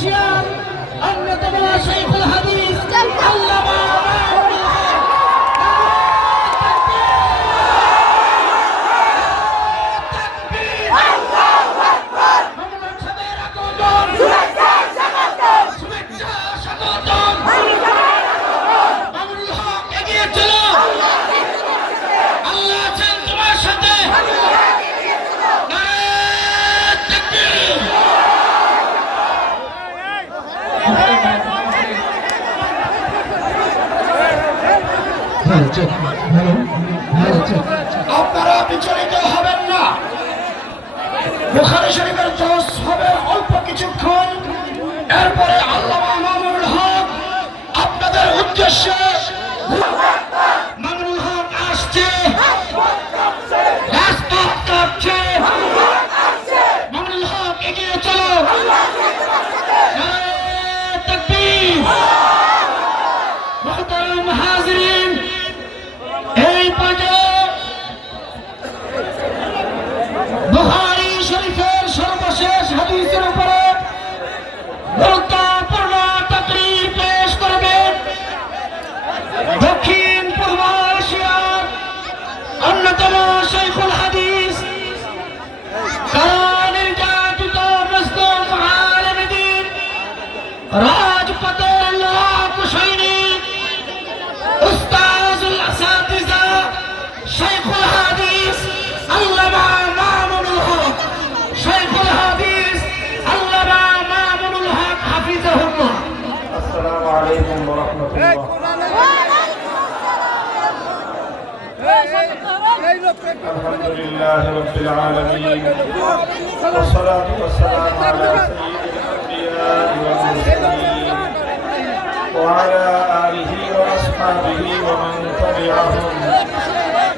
এশিয়ার অন্যতম শাইখুল হাদিস আল্লামা আপনারা বিচলিত হবেন না। বুখারী শরীফের দর্স হবে অল্প কিছুক্ষণ, এরপরে আল্লামা মামুনুল হক আপনাদের উদ্দেশ্যে মামুনুল হক আসছে, রাজপথ কাঁপছে, মামুনুল হক এগিয়ে চলো, নারায়ে তাকবীর। মুহতারাম হাজিরিন, এই পর্যায়ে বুখারী শরীফের সর্বশেষ হাদিসের উপরে গুরুত্বপূর্ণ তাকরীর পেশ করবেন দক্ষিণ পূর্ব এশিয়ার অন্যতম শাইখুল হাদিস, নির্যাতিত মুসলিম আলেম দ্বীন, রাজপথের লোক সৈনিক, উস্তাজুল আসাতিজা, শাইখুল হাদিস আল্লামা মামুনুল হক, শাইখুল হাদিস আল্লামা মামুনুল হক হাফিজাহুল্লাহ। আসসালামু আলাইকুম ওয়া রাহমাতুল্লাহ। আলহামদুলিল্লাহি রাব্বিল আলামিন ওয়া সলাতু ওয়া সালামু আলা সাইয়্যিদিল আমবিয়া ওয়াল মুরসালিন ওয়া আলা আলিহি ওয়া আসহাবিহি ওয়া মান তাবি'আহুম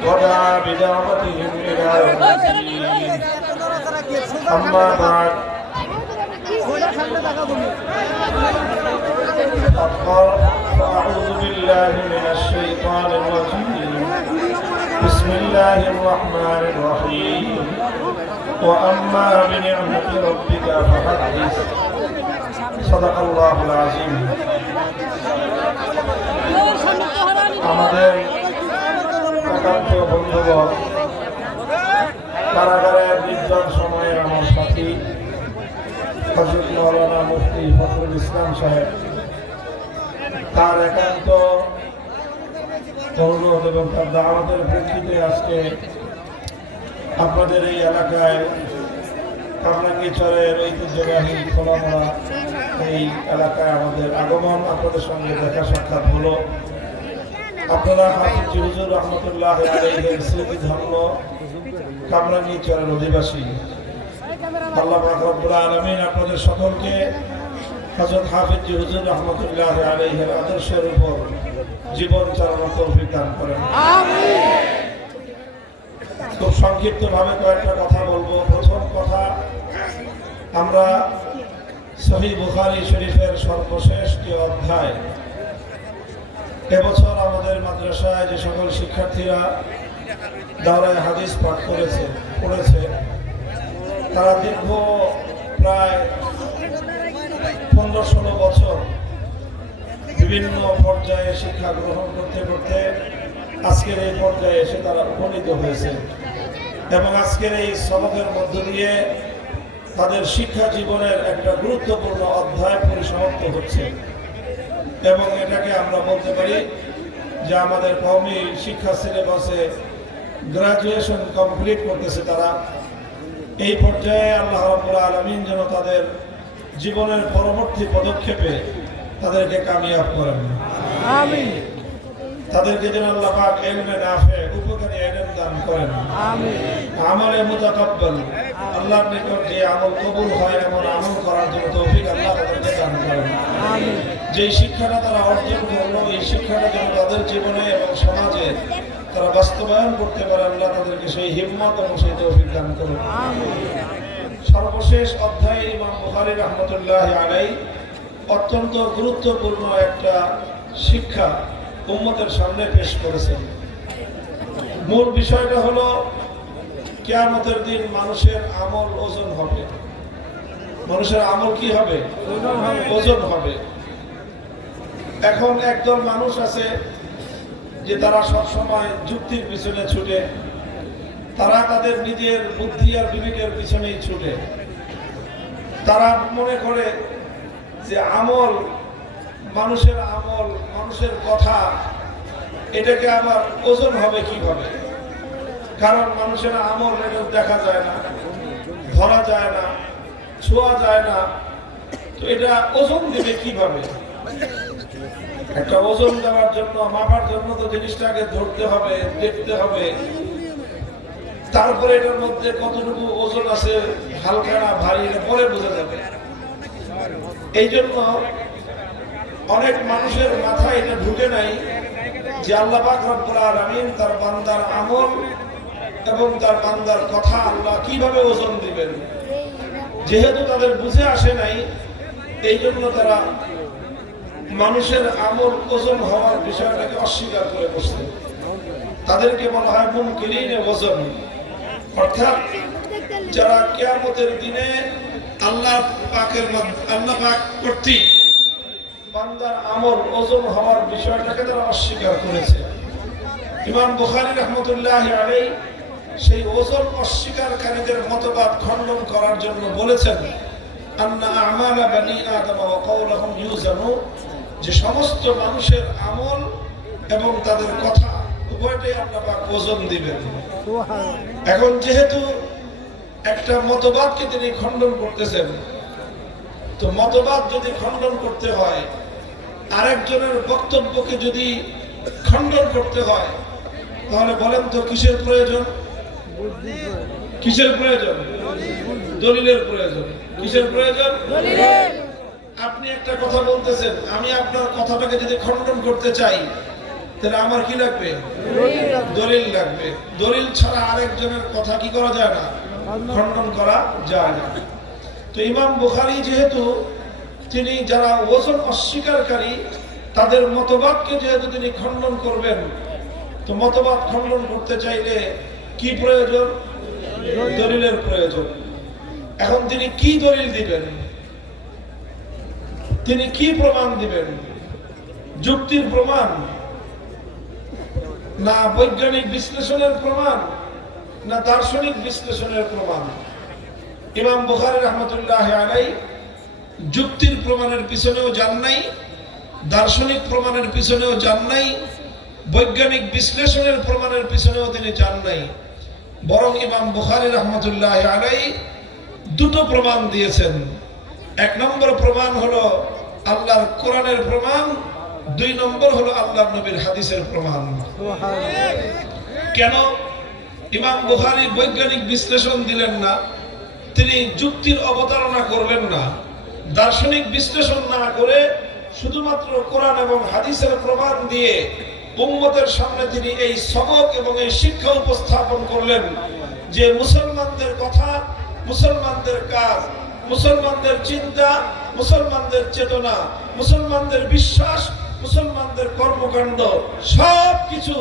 ওয়া দা'a বিদা'ওয়াতিহিম ইলা ইয়াউমিদ্দিন। আম্মা বা'দ। فأعوذ بالله من الشيطان الرجيم. بسم الله الرحمن الرحيم. وأما بنعمة ربك فحدث. صدق الله العظيم. আমাদের একান্ত বন্ধুগণ, কারাগারের নির্জন সময়ের আমার সাথী হযরত মাওলানা মুফতি ফখরুল ইসলাম সাহেব, তার একান্ত অনুরোধ এবং তার দাওয়াতের প্রেক্ষিতে আজকে আপনাদের এই এলাকায় কামরাঙ্গীরচরের ঐতিহ্যবাহী খোলামোড়া এই এলাকায় আমাদের আগমন, আপনাদের সঙ্গে দেখা সাক্ষাৎ হলো। আপনারা হাফিজ হুজুর রহমতুল্লাহ আলাইহির স্মৃতিধন্য কামরাঙ্গীরচরের অধিবাসী। আল্লাহ পাক রব্বুল আলামিন আপনাদের সকলকে হযরত হাফিজ হুজুর রহমতুল্লাহ আলাইহির আদর্শের উপর জীবন চালানোর তৌফিক দান করেন। আমিন। খুব সংক্ষিপ্তভাবে কয়েকটা কথা বলবো। প্রথম কথা, আমরা সহিহ বুখারী শরীফের সর্বশেষ যে অধ্যায়, এবছর আমাদের মাদ্রাসায় যে সকল শিক্ষার্থীরা দাওরায়ে হাদিস পাঠ পড়েছে তারা দীর্ঘ প্রায় 15-16 বছর বিভিন্ন পর্যায়ে শিক্ষা গ্রহণ করতে করতে আজকের এই পর্যায়ে এসে তারা উপনীত হয়েছে এবং আজকের এই সবকের মধ্য দিয়ে তাদের শিক্ষা জীবনের একটা গুরুত্বপূর্ণ অধ্যায় পরিসমাপ্ত হচ্ছে এবং এটাকে আমরা বলতে পারি যে আমাদের কওমি শিক্ষা সিলেবাসে গ্রাজুয়েশন কমপ্লিট করতেছে তারা। এই পর্যায়ে আল্লাহ রাব্বুল আলামিন যেন তাদের জীবনের পরবর্তী পদক্ষেপে তাদেরকে কামিয়াব করেন। আমিন। তাদেরকে যেন আল্লাহ পাক ইলমে নাফে, উপকারী ইলম দান করেন। আমিন। আমলে মুতাকাব্বাল, আল্লাহর নিকট যে আমল কবুল হয় এমন আমল করার জন্য তৌফিক আল্লাহ তাদেরকে দান করেন। আমিন। যে শিক্ষাটা তারা অর্জন করলো, এই শিক্ষাটা যেন তাদের জীবনে এবং সমাজে তারা বাস্তবায়ন করতে পারে, আল্লাহ তাদেরকে সেই হিম্মত এবং সেই তৌফিক দান করুন। আমিন। সর্বশেষ অধ্যায়ে ইমাম বুখারী রাহমাতুল্লাহ আলাইহি অত্যন্ত গুরুত্বপূর্ণ একটা শিক্ষা উম্মতের সামনে পেশ করেছেন। মূল বিষয়টা হলো কিয়ামতের দিন মানুষের আমল ওজন হবে। মানুষের আমল কি হবে? ওজন হবে। এখন একদল মানুষ আছে যে তারা সব সময় যুক্তির পিছনে ছুটে, তারা তাদের নিজের বুদ্ধি আর বিবেকের পিছনেই ছুটে। তারা মনে করে যে আমল, মানুষের কথা, এটাকে আবার ওজন হবে কিভাবে? কারণ মানুষের আমল এটা দেখা যায় না, ধরা যায় না, ছোঁয়া যায় না, তো এটা ওজন দিবে কিভাবে? একটা ওজন দেওয়ার জন্য, মাপার জন্য তো জিনিসটা আগে ধরতে হবে, দেখতে হবে, তারপরে এটার মধ্যে কতটুকু ওজন আছে, হালকা না ভারী, এটা পরে বোঝা যাবে। এই জন্য অনেক মানুষের মাথায় এটা ঢুকে নাই যে আল্লাহ পাক রব্বুল আলামিন তার বান্দার আমল এবং তার বান্দার কথা আল্লাহ কিভাবে ওজন দিবেন। যেহেতু তাদের বুঝে আসে নাই, এই জন্য তারা মানুষের আমল ওজন হওয়ার বিষয়টাকে অস্বীকার করে বসছে। তাদেরকে বলা হয় মুনকিরিনে ওজন, অর্থাৎ যারা কিয়ামতের দিনে আল্লাহ পাক কর্তৃক বান্দার আমল ওজন হওয়ার বিষয়টাকে তারা অস্বীকার করেছে। ইমাম বুখারী রাহমাতুল্লাহি আলাইহি সেই ওজন অস্বীকারীদের মতবাদ খণ্ডন করার জন্য বলেছেন, আন্না আমালা বানি আদম ওয়া কাওলুহুম ইউজানু, যে সমস্ত মানুষের আমল এবং তাদের কথা উভয়টাই আল্লাহ পাক ওজন দিবেন। এখন যেহেতু একটা মতবাদকে তিনি খণ্ডন করতেছেন, তো মতবাদ যদি খণ্ডন করতে হয়, আরেকজনের বক্তব্যকে যদি খণ্ডন করতে হয়, তাহলে বলেন তো কিসের প্রয়োজন? কিসের প্রয়োজন? দলিলের প্রয়োজন। কিসের প্রয়োজন? আপনি একটা কথা বলতেছেন, আমি আপনার কথাটাকে যদি খণ্ডন করতে চাই, তাহলে আমার কি লাগবে? দলিল লাগবে। দলিল ছাড়া আরেকজনের কথা কি করা যায় না? খণ্ডন করা যায় না। তো ইমাম বুখারী যেহেতু তিনি যারা ওজন অস্বীকারী, তাদের মতবাদকে যেহেতু তিনি খণ্ডন করবেন, তো মতবাদ খণ্ডন করতে চাইলে কি প্রয়োজন? দলিলের প্রয়োজন। এখন তিনি কি দলিল দিবেন? তিনি কি প্রমাণ দিবেন? যুক্তির প্রমাণ, না বৈজ্ঞানিক বিশ্লেষণের প্রমাণ, না দার্শনিক বিশ্লেষণের প্রমাণ? ইমাম বুখারী রাহমাতুল্লাহি আলাইহি যুক্তির প্রমাণের পিছনেও যান নাই, দার্শনিক প্রমাণের পিছনেও যান নাই, বৈজ্ঞানিক বিশ্লেষণের প্রমাণের পিছনেও তিনি যান নাই। বরং ইমাম বুখারী রাহমাতুল্লাহি আলাইহি দুটো প্রমাণ দিয়েছেন। এক নম্বর প্রমাণ হলো আল্লাহর কোরআনের প্রমাণ, দুই নম্বর হলো আল্লাহর নবীর হাদিসের প্রমাণ। কেন ইমাম বুখারী বৈজ্ঞানিক বিশ্লেষণ দিলেন না? তিনি যুক্তির অবতারণা করবেন না, দার্শনিক বিশ্লেষণ না করে শুধুমাত্র কোরআন এবং হাদিসের প্রমাণ দিয়ে উম্মতের সামনে তিনি এই সবক এবং এই শিক্ষা উপস্থাপন করলেন যে মুসলমানদের কথা, মুসলমানদের কাজ, মুসলমানদের চিন্তা, মুসলমানদের চেতনা, মুসলমানদের বিশ্বাস, মুসলমানদের কর্মকাণ্ড সবকিছু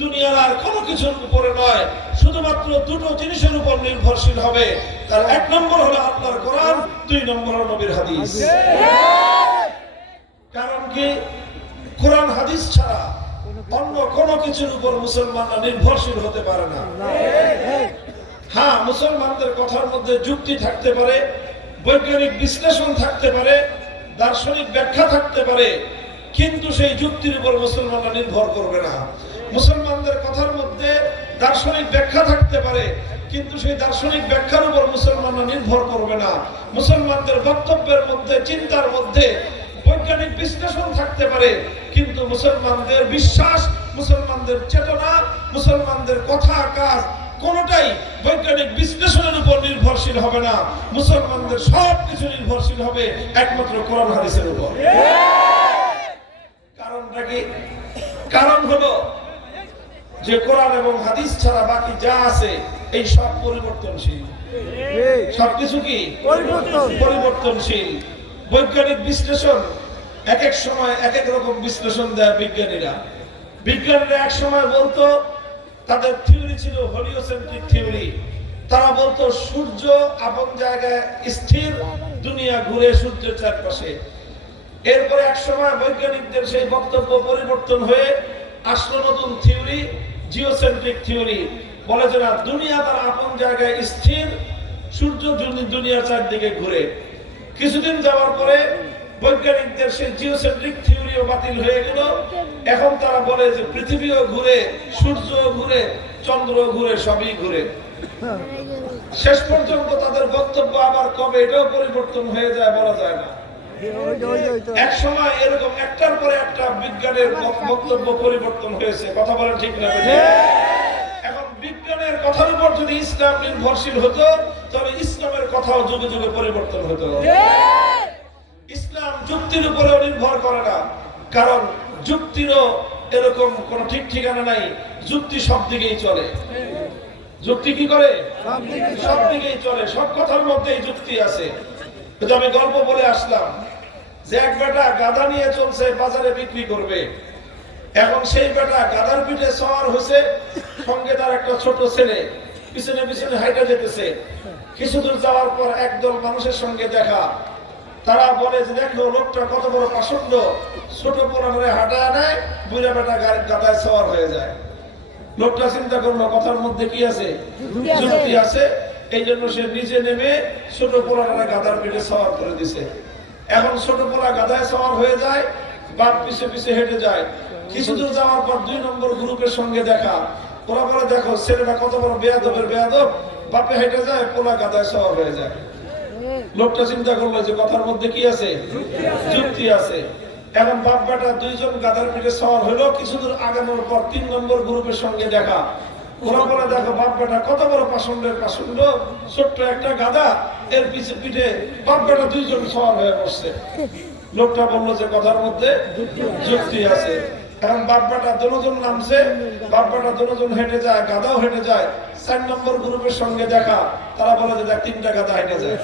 দুনিয়ার আর কোনো কিছুর উপরে নয়, শুধুমাত্র দুটো জিনিসের উপর নির্ভরশীল হবে। তার এক নম্বর হলো আল্লাহর কোরআন, দুই নম্বর হলো নবীর হাদিস। কারণ কি? কোরআন হাদিস ছাড়া অন্য কোনো কিছুর উপর মুসলমানরা নির্ভরশীল হতে পারে না। হ্যাঁ, মুসলমানদের কথার মধ্যে যুক্তি থাকতে পারে, বৈজ্ঞানিক বিশ্লেষণ থাকতে পারে, দার্শনিক ব্যাখ্যা থাকতে পারে, কিন্তু সেই যুক্তির উপর মুসলমানরা নির্ভর করবে না। মুসলমানদের কথার মধ্যে দার্শনিক ব্যাখ্যা থাকতে পারে, কিন্তু সেই দার্শনিক ব্যাখ্যার উপর মুসলমানরা নির্ভর করবে না। মুসলমানদের বক্তব্যের মধ্যে, চিন্তার মধ্যে বৈজ্ঞানিক বিশ্লেষণ থাকতে পারে, কিন্তু মুসলমানদের বিশ্বাস, মুসলমানদের চেতনা, মুসলমানদের কথা, কাজ কোনটাই বৈজ্ঞানিক বিশ্লেষণের উপর নির্ভরশীল হবে না। মুসলমানদের সবকিছু নির্ভরশীল হবে একমাত্র কোরআন হাদিসের উপর। কারণটা কি? কারণ হলো যে কোরআন এবং হাদিস ছাড়া বাকি যা আছে এই সব পরিবর্তনশীল। সবকিছু কি পরিবর্তনশীল। বৈজ্ঞানিক বিশ্লেষণ এক এক সময় এক এক রকম বিশ্লেষণ দেয় বিজ্ঞানীরা। এক সময় বলতো, তাদের থিওরি ছিল হেলিওসেন্ট্রিক থিওরি, তারা বলতো সূর্য আপন জায়গায় স্থির, দুনিয়া ঘুরে সূর্যের চারপাশে। এরপরে এক সময় বৈজ্ঞানিকদের সেই বক্তব্য পরিবর্তন হয়ে আসলো নতুন থিওরি, জিওসেন্ট্রিক থিওরি। বলে যে না, দুনিয়া তার আপন জায়গায় স্থির, সূর্য দুনিয়ার চারদিকে ঘুরে। কিছুদিন যাওয়ার পরে বৈজ্ঞানিকদের সেই জিওসেন্ট্রিক থিওরিও বাতিল হয়ে গেল। এখন তারা বলে যে পৃথিবীও ঘুরে, সূর্য ঘুরে, চন্দ্র ঘুরে, সবই ঘুরে। শেষ পর্যন্ত তাদের বক্তব্য আবার কবে এটাও পরিবর্তন হয়ে যায় বলা যায় না। এক সময় এরকম একটার পরে একটা বিজ্ঞানের বক্তব্য পরিবর্তন হয়েছে, কথা বলেন ঠিক না? এখন বিজ্ঞানের কথার উপর যদি ইসলাম নির্ভরশীল হতো, তবে ইসলামের কথাও যুগে যুগে পরিবর্তন হতো। ইসলাম যুক্তির উপরেও নির্ভর করে না, কারণ যুক্তিরও এরকম কোন ঠিক ঠিকানা নাই। যুক্তি সব দিকেই চলে। যুক্তি কি করে? সব দিকেই চলে, সব কথার মধ্যেই যুক্তি আছে। কিন্তু আমি গল্প বলে আসলাম যে এক বেটা গাধা নিয়ে চলছে, বাজারে বিক্রি করবে। এখন সেই বেটা গাধার পিঠে সওয়ার হয়েছে, সঙ্গে তার একটা ছোট ছেলে পিছনে পিছনে হাইটা যেতেছে। কিছুদূর যাওয়ার পর একদল মানুষের সঙ্গে দেখা। তারা বলে যে দেখো লোকটা কত বড় পাষণ্ড, ছোট পোলারে হাঁটায় নেয়, বুড়া বেটা গাধায় সওয়ার হয়ে যায়। লোকটা চিন্তা করলো কথার মধ্যে কি আছে? যুক্তি আছে। এই জন্য সে নিচে নেমে ছোট পোলারে গাধার পিঠে সওয়ার করে দিছে। এখন ছোট পোলা গাধায় সওয়ার হয়ে যায়, বাপ পিছে পিছে হেঁটে যায়। কিছুদূর যাওয়ার পর 2 নম্বর গ্রুপের সঙ্গে দেখা। ওরা বলে দেখো ছেলেটা কত বড় বেয়াদবের বেয়াদব, বাপে হেঁটে যায়, পোলা গাধায় সওয়ার হয়ে যায়। লোকটা চিন্তা করলো যে কথার মধ্যে কি আছে? যুক্তি আছে। এখন বাপ বেটা 2 জন গাধার পিঠে সওয়ার হলো। কিছুদূর আগানোর পর 3 নম্বর গ্রুপের সঙ্গে দেখা। ওরা বলে দেখো বাপ বেটা কত বড় পাষণ্ডের পাষণ্ড, ছোট্ট একটা গাধা, এর পিছে পিঠে বাপ বেটা 2 জন সওয়ার হয়ে বসছে। লোকটা বললো যে কথার মধ্যে যুক্তি আছে। এখন বাপ বেটা দুজন নামছে, বাপ বেটা দুজন হেঁটে যায়, গাধাও হেঁটে যায়। 4 নম্বর গ্রুপের সঙ্গে দেখা। তারা বলে যে দেখ 3টা গাধা হেঁটে যায়।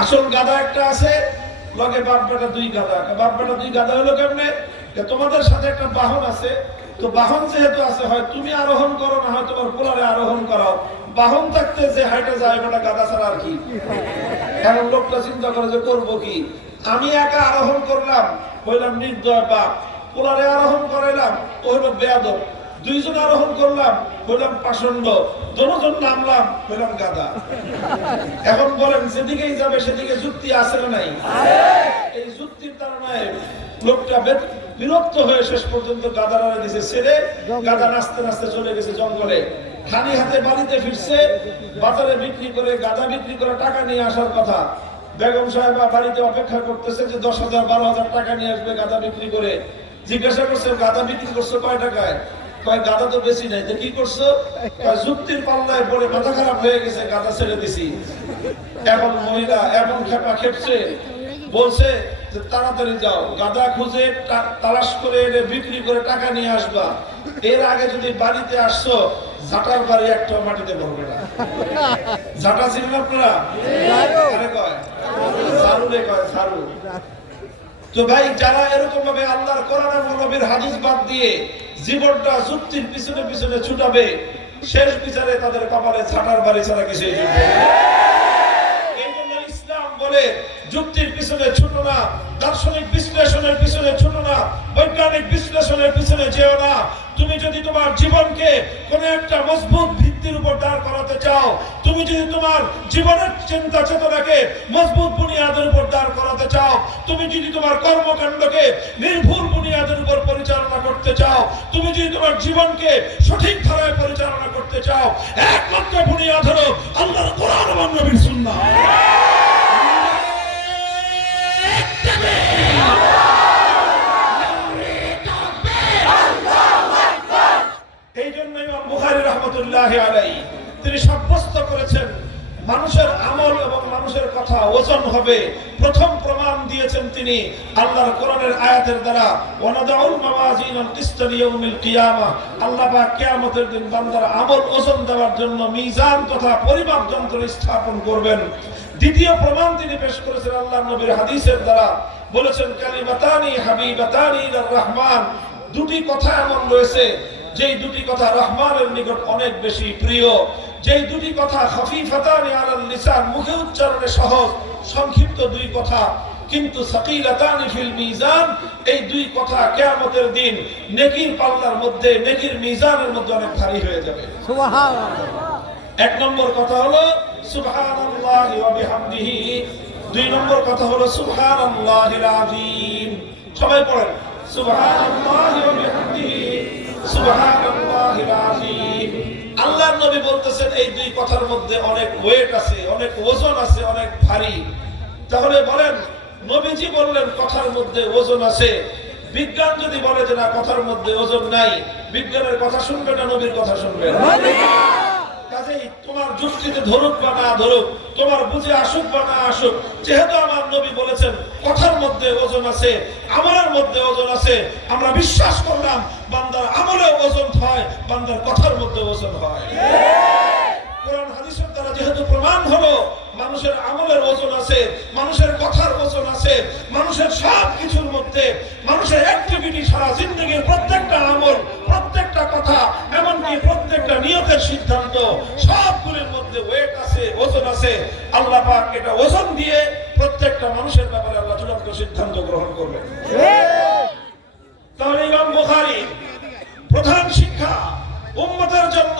আসল গাধা একটা আছে, লগে বাপ বেটা 2 গাধা। বাপ বেটা 2 গাধা হলো কেমনে? তোমাদের সাথে একটা বাহন আছে, তো বাহন যেহেতু আছে, হয় তুমি আরোহণ করো, না হয় তোমার পোলারে আরোহণ করাও। বাহন থাকতে যে হাইটে যায় ওটা গাধা ছাড়া আর কি। এখন লোকটা চিন্তা করে যে করবো কি, আমি একা আরোহণ করলাম, হইলাম নির্দয় বাপ। পোলারে আরোহণ করাইলাম, ও হইল বেয়াদব। 2 জন আরোহণ করলাম, হইলাম পাষণ্ড। দুজন নামলাম, হইলাম গাধা। এখন বলেন যেদিকেই যাবে সেদিকে যুক্তি আছে না নাই? এই যুক্তির কারণে লোকটা বিরক্ত হয়ে শেষ পর্যন্ত গাধার দিছে ছেড়ে, গাধা নাচতে নাচতে চলে গেছে জঙ্গলে। খালি হাতে বাড়িতে ফিরছে, বাজারে বিক্রি করে, গাধা বিক্রি করে টাকা নিয়ে আসার কথা। বেগম সাহেবা বাড়িতে অপেক্ষা করতেছে যে 10,000 12,000 টাকা নিয়ে আসবে গাধা বিক্রি করে। জিজ্ঞাসা করছে গাধা বিক্রি করছো কয় টাকায়? কয় গাধা তো বেশি নাই। তো কি করছো? যুক্তির পাল্লায় পড়ে মাথা খারাপ হয়ে গেছে, গাধা ছেড়ে দিছি। এখন মহিলা এমন খেপা খেপছে, বলছে যে তাড়াতাড়ি যাও, গাধা খুঁজে তালাশ করে এনে বিক্রি করে টাকা নিয়ে আসবা। এর আগে যদি বাড়িতে আসছো, ঝাঁটার বাড়ি একটা মাটিতে পড়বে না। ঝাঁটা ছিলেন আপনারা? কয় ঝাড়ু রে, কয় ঝাড়ু। তো ভাই, যারা এরকম ভাবে আল্লাহর কোরআন এবং নবীর হাদিস বাদ দিয়ে জীবনটা যুক্তির পিছনে পিছনে ছুটাবে, শেষ বিচারে তাদের কপালে ঝাঁটার বাড়ি ছাড়া কিছুই জুটবে না। এই জন্য ইসলাম বলে যুক্তির পিছনে ছুটো না, দার্শনিক বিশ্লেষণের পিছনে ছুটো না, বৈজ্ঞানিক বিশ্লেষণের পিছনে যেও না। তুমি যদি তোমার জীবনকে কোন একটা মজবুত ভিত্তির উপর দাঁড় করাতে চাও, তুমি যদি তোমার জীবনের চিন্তা চেতনাকে মজবুত বুনিয়াদের উপর দাঁড় করাতে চাও, তুমি যদি তোমার কর্মকাণ্ডকে নির্ভুল বুনিয়াদের উপর পরিচালনা করতে চাও, তুমি যদি তোমার জীবনকে সঠিক ধারায় পরিচালনা করতে চাও, একমাত্র বুনিয়াদ হলো আল্লাহর কোরআন এবং নবীর সুন্নাহ। এই জন্য ইমাম বুখারী রাহমাতুল্লাহি আলাইহি তিনি সাব্যস্ত করেছেন মানুষের আমল এবং মানুষের কথা ওজন হবে। প্রথম প্রমাণ দিয়েছেন তিনি আল্লাহর কোরআনের আয়াতের দ্বারা, ওয়ানাদাউল মাওয়াজিনাল কিসতা লিয়াউমিল কিয়ামাহ। আল্লাহ পাক কিয়ামতের দিন বান্দার আমল ওজন দেওয়ার জন্য মিজান তথা পরিমাপ যন্ত্র স্থাপন করবেন। দ্বিতীয় প্রমাণ তিনি পেশ করেছেন আল্লাহর নবীর হাদিসের দ্বারা, বলেছেন কালিমাতানি হাবিবাতানি ইলার রহমান। 2টি কথা এমন রয়েছে যেই দুটি কথা রহমানের নিকট অনেক বেশি প্রিয়, যেই দুটি কথা খাফিফাতানি আলাল লিসান, মুখে উচ্চারণে সহজ, সংক্ষিপ্ত দুই কথা, কিন্তু সাকিলাতানি ফিল মিজান, এই দুই কথা কিয়ামতের দিন নেকির পাল্লার মধ্যে, নেকির মিজানের মধ্যে অনেক ভারী হয়ে যাবে। সুবহানাল্লাহ। এক নম্বর কথা হলো সুবহানাল্লাহি ওয়া বিহামদিহি, দুই নম্বর কথা হলো সুবহানাল্লাহিল আযীম। সবাই পড়েন সুবহানাল্লাহি ওয়া বিহামদিহি সুবহানাল্লাহিল আযীম। আল্লাহর নবী বলতেছেন এই দুই কথার মধ্যে অনেক ওয়েট আছে, অনেক ওজন আছে, অনেক ভারী। তাহলে বলেন, নবীজি বললেন কথার মধ্যে ওজন আছে, বিজ্ঞান যদি বলে যে না কথার মধ্যে ওজন নাই, বিজ্ঞানের কথা শুনবে না নবীর কথা শুনবে? কাজেই তোমার যুক্তিতে ধরুক বা না ধরুক, তোমার বুঝে আসুক বা না আসুক, যেহেতু আমার নবী বলেছেন কথার মধ্যে ওজন আছে, আমলের মধ্যে ওজন আছে, আমরা বিশ্বাস করলাম বান্দার আমলে ওজন হয়, বান্দার কথার মধ্যে ওজন হয়। কোরআন হাদিসের দ্বারা যেহেতু প্রমাণ হলো মানুষের আমলের ওজন আছে, মানুষের কথার ওজন আছে, মানুষের সব কিছুর মধ্যে, মানুষের অ্যাক্টিভিটি, সারা জিন্দগির প্রত্যেকটা আমল, প্রত্যেকটা কথা, এমনকি প্রত্যেকটা নিয়তের সিদ্ধান্ত, সবগুলোর মধ্যে ওয়েট আছে, ওজন আছে। আল্লাহ পাক এটা ওজন দিয়ে প্রত্যেকটা মানুষের ব্যাপারে আল্লাহ চূড়ান্ত সিদ্ধান্ত গ্রহণ করবেন। তাহলে ইমাম বুখারী প্রধান শিক্ষা উম্মতের জন্য,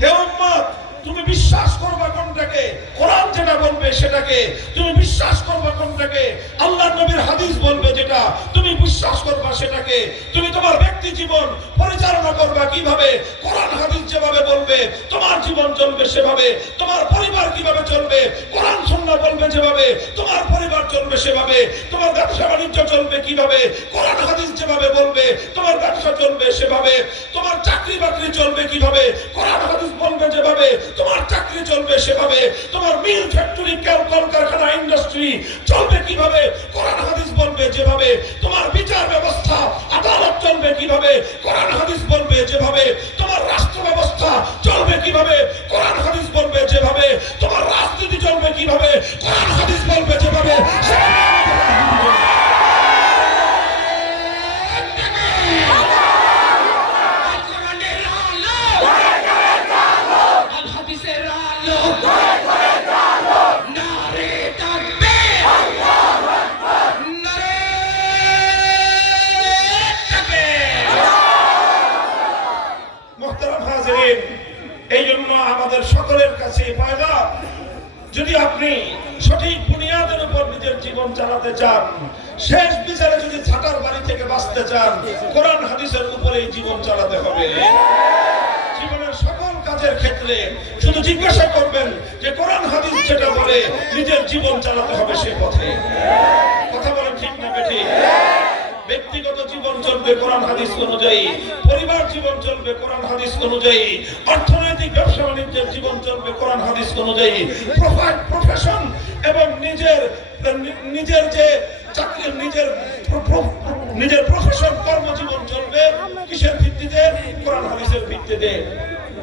হে উম্মত, তুমি বিশ্বাস করবা কোনটাকে? কোরআন যেটা বলবে সেটাকে। তুমি বিশ্বাস করবা কোনটাকে? আল্লাহর নবীর হাদিস বলবে যেটা, তুমি বিশ্বাস করবা সেটাকে। তুমি তোমার ব্যক্তি জীবন পরিচালনা করবা কিভাবে? কোরআন হাদিস যেভাবে বলবে তোমার জীবন চলবে সেভাবে। তোমার পরিবার কিভাবে চলবে? কোরআন সুন্নাহ বলবে যেভাবে তোমার পরিবার চলবে সেভাবে। তোমার ব্যবসা বাণিজ্য চলবে কিভাবে? কোরআন হাদিস যেভাবে বলবে তোমার ব্যবসা চলবে সেভাবে। তোমার চাকরি বাকরি চলবে কিভাবে? কোরআন হাদিস বলবে যেভাবে তোমার চাকরি চলবে সেভাবে। তোমার মিল, ফ্যাক্টরি, কলকারখানা, ইন্ডাস্ট্রি চলবে কিভাবে? কোরআন হাদিস বলবে যেভাবে। তোমার বিচার ব্যবস্থা, আদালত চলবে কিভাবে? কোরআন হাদিস বলবে যেভাবে। তোমার রাষ্ট্র ব্যবস্থা চলবে কিভাবে? কোরআন হাদিস বলবে যেভাবে। তোমার রাজনীতি চলবে কিভাবে? কোরআন হাদিস বলবে যেভাবে। এই জন্য আমাদের সকলের কাছে পয়গাম, যদি আপনি সঠিক বুনিয়াদের উপর নিজের জীবন চালাতে চান, শেষ বিচারে যদি ছাটার বাড়ি থেকে বাঁচতে চান, কোরআন হাদিসের উপরেই জীবন চালাতে হবে। জীবনের সকল কাজের ক্ষেত্রে শুধু জিজ্ঞাসা করবেন যে কোরআন হাদিস যেটা বলে নিজের জীবন চালাতে হবে সে পথে। কথা বলেন ঠিক না বেঠিক? ব্যক্তিগত জীবন চলবে কোরআন হাদিস অনুযায়ী, পরিবার জীবন চলবে কোরআন হাদিস অনুযায়ী, অর্থনৈতিক ব্যবসা বাণিজ্যের জীবন চলবে কোরআন হাদিস অনুযায়ী, প্রফেশন এবং নিজের যে চাকরি, নিজের প্রফেশন, কর্মজীবন চলবে কিসের ভিত্তিতে? কোরআন হাদিসের ভিত্তিতে।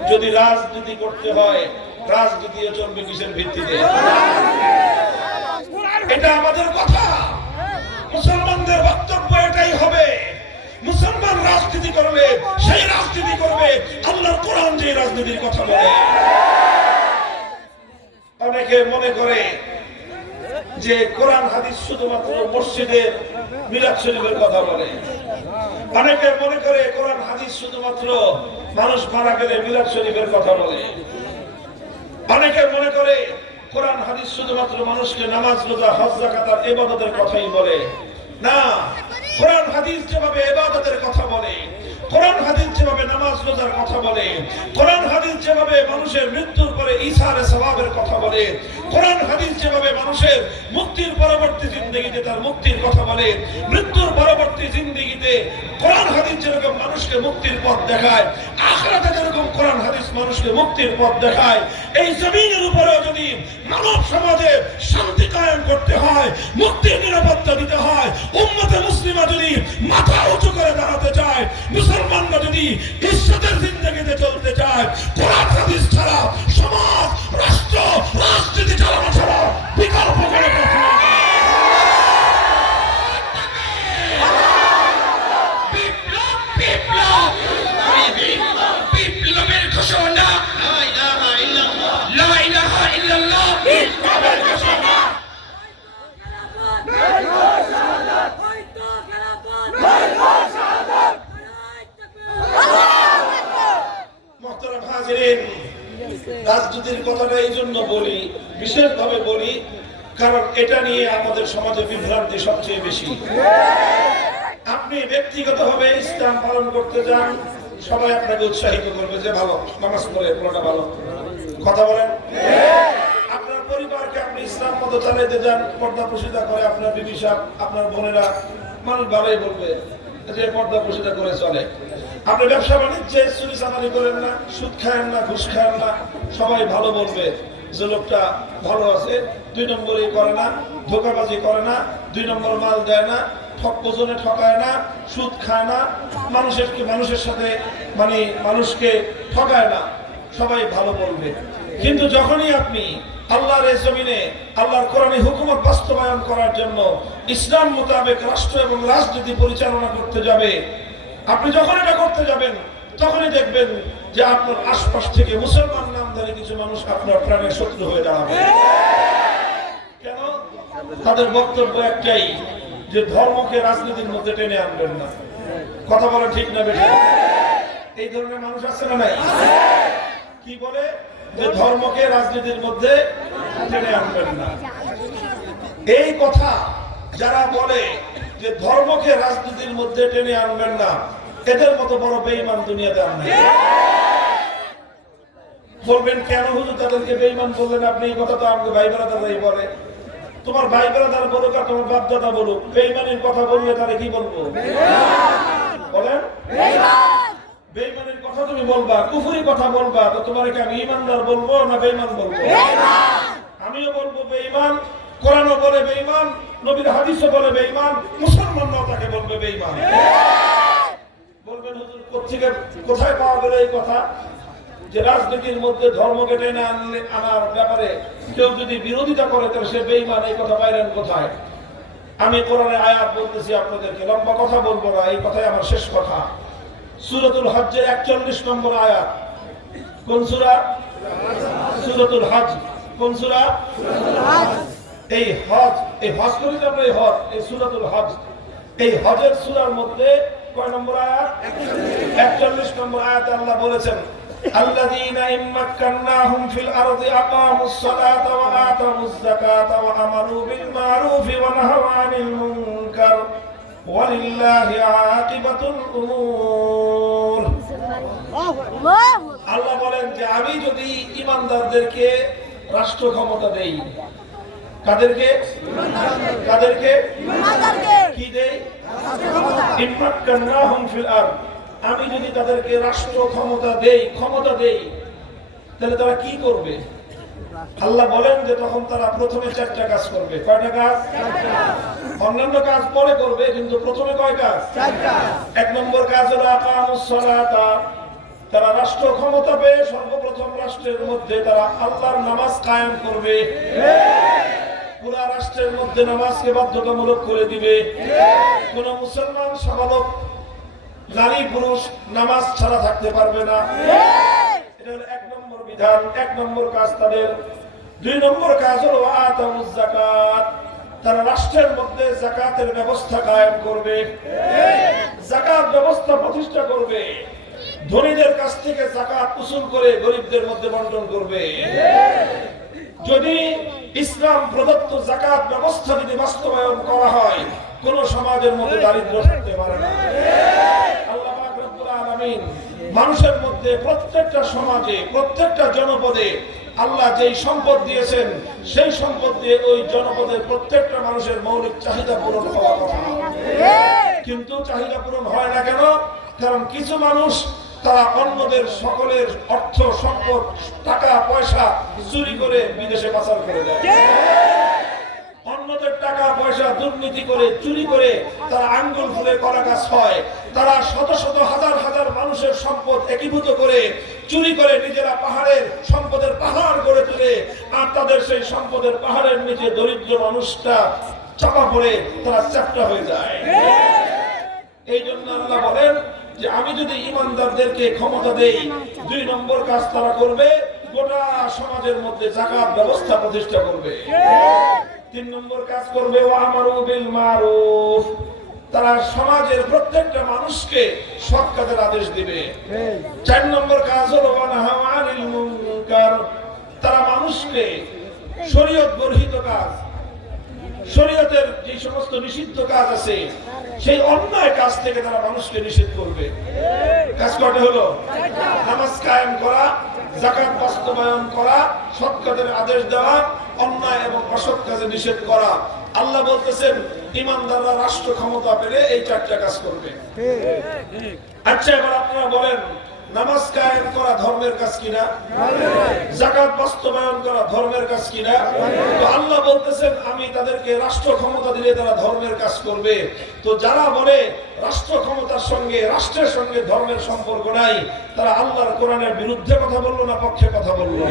যদি রাজনীতি করতে হয়, রাজনীতিও চলবে কিসের ভিত্তিতে? এটা আমাদের কথা, মুসলমানদের বক্তব্য এটাই হবে। মুসলমান রাজনীতি করবে, সেই রাজনীতি করবে আল্লাহর কোরআন যে রাজনীতির কথা বলে। অনেকে মনে করে যে কোরআন হাদিস শুধুমাত্র মসজিদের মিলাদ শরীফের কথা বলে। অনেকে মনে করে কোরআন হাদিস শুধুমাত্র মানুষ মারা গেলে মিলাদ শরীফের কথা বলে। অনেকে মনে করে কোরআন হাদিস শুধুমাত্র মানুষকে নামাজ, রোজা, হজ, যাকাত আর ইবাদতের কথাই বলে। না, কোরআন হাদিস যেভাবে ইবাদতের কথা বলে, কোরআন হাদিস যেভাবে নামাজ রোজার কথা বলে, কোরআন হাদিস যেভাবে মানুষের মৃত্যুর পরে ইসারে সওয়াবের কথা বলে, কোরআন হাদিস যেভাবে মানুষের মুক্তির পরবর্তী জিন্দেগিতে তার মুক্তির কথা বলে, মৃত্যুর পরবর্তী জিন্দেগিতে কোরআন হাদিস যেরকম মানুষকে মুক্তির পথ দেখায়, আখিরাতে যেরকম কোরআন হাদিস মানুষকে মুক্তির পথ দেখায়, এই জমিনের উপরেও যদি মানব সমাজে শান্তি কায়েম করতে হয়, মুক্তির নিরাপত্তা দিতে হয়, উম্মতে মুসলিমা যদি মাথা উঁচু করে দাঁড়াতে চায়, মুসলমানরা যদি ইজ্জতের জিন্দেগিতে চলতে চায়, কোরআন হাদিস ছাড়া সমাজ, রাষ্ট্র, রাজনীতি চালানো ছাড়া বিকল্প কোনো পথ নেই। বিপ্লব, বিপ্লব, হাজিরিন, রাজনীতির কথাটা এই জন্য বলি, বিশেষভাবে বলি, কারণ এটা নিয়ে আমাদের সমাজে বিভ্রান্তি সবচেয়ে বেশি। আপনি ব্যক্তিগতভাবে ইসলাম পালন করতে যান, সবাই আপনাকে উৎসাহিত করবে যে ভালো, নামাজ পড়ে পুরোটা ভালো, কথা বলেন। আপনার পরিবারকে আপনি ইসলাম মতো চালাইতে যান, পর্দা প্রসিদ্ধা করে আপনার বিবি সাহেব, আপনার বোনেরা, মানুষ ভালোই বলবে যে পর্দা প্রসিদ্ধা করে চলে। আপনি ব্যবসা বাণিজ্যে চুরি চামারি করেন না, সুদ খায়েন না, ঘুষ খায়েন না, সবাই ভালো বলবে যে লোকটা ভালো আছে। 2 নম্বরই করে না, ধোঁকাবাজি করে না, 2 নম্বর মাল দেয় না, ঠকজনে ঠকায় না, সুদ খায় না, মানুষের সাথে মানে মানুষকে ঠকায় না, সবাই ভালো বলবে। কিন্তু যখনই আপনি আল্লাহর এই জমিনে আল্লাহর কোরআনী হুকুমত বাস্তবায়ন করার জন্য ইসলাম মোতাবেক রাষ্ট্র এবং রাজনীতি পরিচালনা করতে যাবে, আপনি যখন এটা করতে যাবেন তখনই দেখবেন যে আপনার আশপাশ থেকে মুসলমান নামধারী কিছু মানুষ আপনার প্রাণের শত্রু হয়ে দাঁড়াবে। কেন? তাদের বক্তব্য একটাই, যে ধর্মকে রাজনীতির মধ্যে টেনে আনবেন না। কথা বলা ঠিক না বেশি? এই ধরনের মানুষ আছে না নাই? কি বলে যে ধর্মকে রাজনীতির মধ্যে টেনে আনবেন না। এই কথা যারা বলে যে ধর্মকে রাজনীতির মধ্যে টেনে আনবেন না, এদের মতো বড় বেঈমান দুনিয়াতে আর নাই। বলবেন কেন হুজুর তাদেরকে বেঈমান বললেন আপনি? এই কথা তো আমাকে ভাই ব্রাদাররাই বলে। তোমার ভাই ব্রাদার বলুক আর তোমার বাপ দাদা বলুক, বেঈমানের কথা বললে তারে কি বলবো? বলেন বেঈমানের কথা তুমি বলবা, কুফরি কথা বলবা, তো তোমাকে আমি ঈমানদার বলবো না বেঈমান বলবো? আমিও বলবো বেঈমান, কোরআনও বলে বেঈমান, নবীর হাদিসও বলে বেঈমান, মুসলমানরাও তাকে বলবে বেঈমান। বলবেন হুজুর কোথায় পাওয়া গেল এই কথা যে রাজনীতির মধ্যে ধর্মকে টেনে আনার ব্যাপারে কেউ যদি বিরোধিতা করে তাহলে সে বেঈমান? এই কথা পাইলেন কোথায়? আমি কোরআনের আয়াত বলতেছি আপনাদেরকে, লম্বা কথা বলবো না, এই কথাই আমার শেষ কথা। সূরাতুল হজ্জের 41 নম্বর আয়াত। কোন সূরা? সূরাতুল হজ। কোন সূরা? এই হজ করি আমরা, এই সূরাতুল হজ, এই হজের সূরার মধ্যে কয় নম্বর আয়াত? 41 নম্বর আয়াতে আল্লাহ বলেছেন, আল্লাযীনা ইম্মাক্কান্নাহুম ফিল আরদি আকামুস সালাতা ওয়া আতামুজ যাকাতা ওয়া আমারু বিল মা'রুফি ওয়া নাহাউ আনিল মুনকার ওয়ালিল্লাহি আকিবাতুল উমুর। আল্লাহ বলেন যে আমি যদি ঈমানদারদেরকে রাষ্ট্র ক্ষমতা দেই, কাদেরকে? কাদেরকে? কি দেই? ইম্মাক্কান্নাহুম ফিল আরদ, আমি যদি তাদেরকে রাষ্ট্র ক্ষমতা দেই, তাহলে তারা কি করবে? আল্লাহ বলেন যে তখন তারা প্রথমে 4টা কাজ করবে। কয়টা কাজ? অন্যান্য কাজ পরে করবে, কিন্তু প্রথমে কয় কাজ? 4টা। 1 নম্বর কাজ হলো আকামুস সালাতা, তারা রাষ্ট্র ক্ষমতা পেয়ে সর্বপ্রথম রাষ্ট্রের মধ্যে তারা আল্লাহর নামাজ কায়েম করবে। পুরা রাষ্ট্রের মধ্যে নামাজকে বাধ্যতামূলক করে দিবে। কোন মুসলমান সাবালক নারী পুরুষ নামাজ ছাড়া থাকতে পারবে না। এটা হলো 1 নম্বর বিধান, 1 নম্বর কাজ তাদের। 2 নম্বর কাজ হলো আতামুজ যাকাত, তারা রাষ্ট্রের মধ্যে যাকাতের ব্যবস্থা কায়েম করবে, যাকাত ব্যবস্থা প্রতিষ্ঠা করবে, ধনীদের কাছ থেকে যাকাত উসুল করে গরিবদের মধ্যে বন্টন করবে। যদি ইসলাম প্রদত্ত যাকাত ব্যবস্থা যদি বাস্তবায়ন করা হয়, কোন সমাজের মধ্যে দারিদ্র থাকতে পারে না। আল্লাহ পাক রব্বুল আলামিন মানুষের মধ্যে প্রত্যেকটা সমাজে, প্রত্যেকটা জনপদে আল্লাহ যেই সম্পদ দিয়েছেন, সেই সম্পদ দিয়ে ওই জনপদের প্রত্যেকটা মানুষের মৌলিক চাহিদা পূরণ হওয়ার কথা। কিন্তু চাহিদা পূরণ হয় না কেন? কারণ কিছু মানুষ তারা অন্যদের সকলের অর্থ সম্পদ, টাকা পয়সা চুরি করে বিদেশে পাচার করে দেয়। অন্যদের টাকা পয়সা দুর্নীতি করে, চুরি করে তারা আঙ্গুল ফুলে করা কাজ হয়। তারা শত শত হাজার হাজার মানুষের সম্পদ একীভূত করে চুরি করে নিজেরা পাহাড়ের সম্পদের পাহাড় গড়ে তুলে, আর তাদের সেই সম্পদের পাহাড়ের নিচে দরিদ্র মানুষটা চাপা পড়ে তারা চ্যাপ্টা হয়ে যায়। এই জন্য আল্লাহ বলেন যে আমি যদি ঈমানদারদেরকে ক্ষমতা দেই, 2 নম্বর কাজ তারা করবে, গোটা সমাজের মধ্যে যাকাত ব্যবস্থা প্রতিষ্ঠা করবে। 3 নম্বর কাজ করবে ওয়া আমারু বিল মারুফ, তারা সমাজের প্রত্যেকটা মানুষকে সৎ কাজের আদেশ দিবে। 4 নম্বর কাজ হলো ওয়া নাহাউ শরীয়ত বর্হিত কাজ, শরীয়তের যে সমস্ত নিষিদ্ধ কাজ আছে সেই অন্যায় কাজ থেকে তারা মানুষকে নিষেধ করবে। কাজ কয়টা হলো? নামাজ কায়েম করা, যাকাত বাস্তবায়ন করা, সৎ কাজের আদেশ দেওয়া, অন্যায় এবং অসৎ কাজে নিষেধ করা। আল্লাহ বলতেছেন ঈমানদাররা রাষ্ট্র ক্ষমতা পেলে এই চারটা কাজ করবে। আচ্ছা, এবার আপনারা বলেন, নামাজ কায়েম করা ধর্মের কাজ কিনা? যাকাত বাস্তবায়ন করা ধর্মের কাজ কিনা? তো আল্লাহ বলতেছেন আমি তাদেরকে রাষ্ট্র ক্ষমতা দিলে তারা ধর্মের কাজ করবে। তো যারা বলে রাষ্ট্র ক্ষমতার সঙ্গে, রাষ্ট্রের সঙ্গে ধর্মের সম্পর্ক নাই, তারা আল্লাহর কোরআনের বিরুদ্ধে কথা বললো না পক্ষে কথা বললো?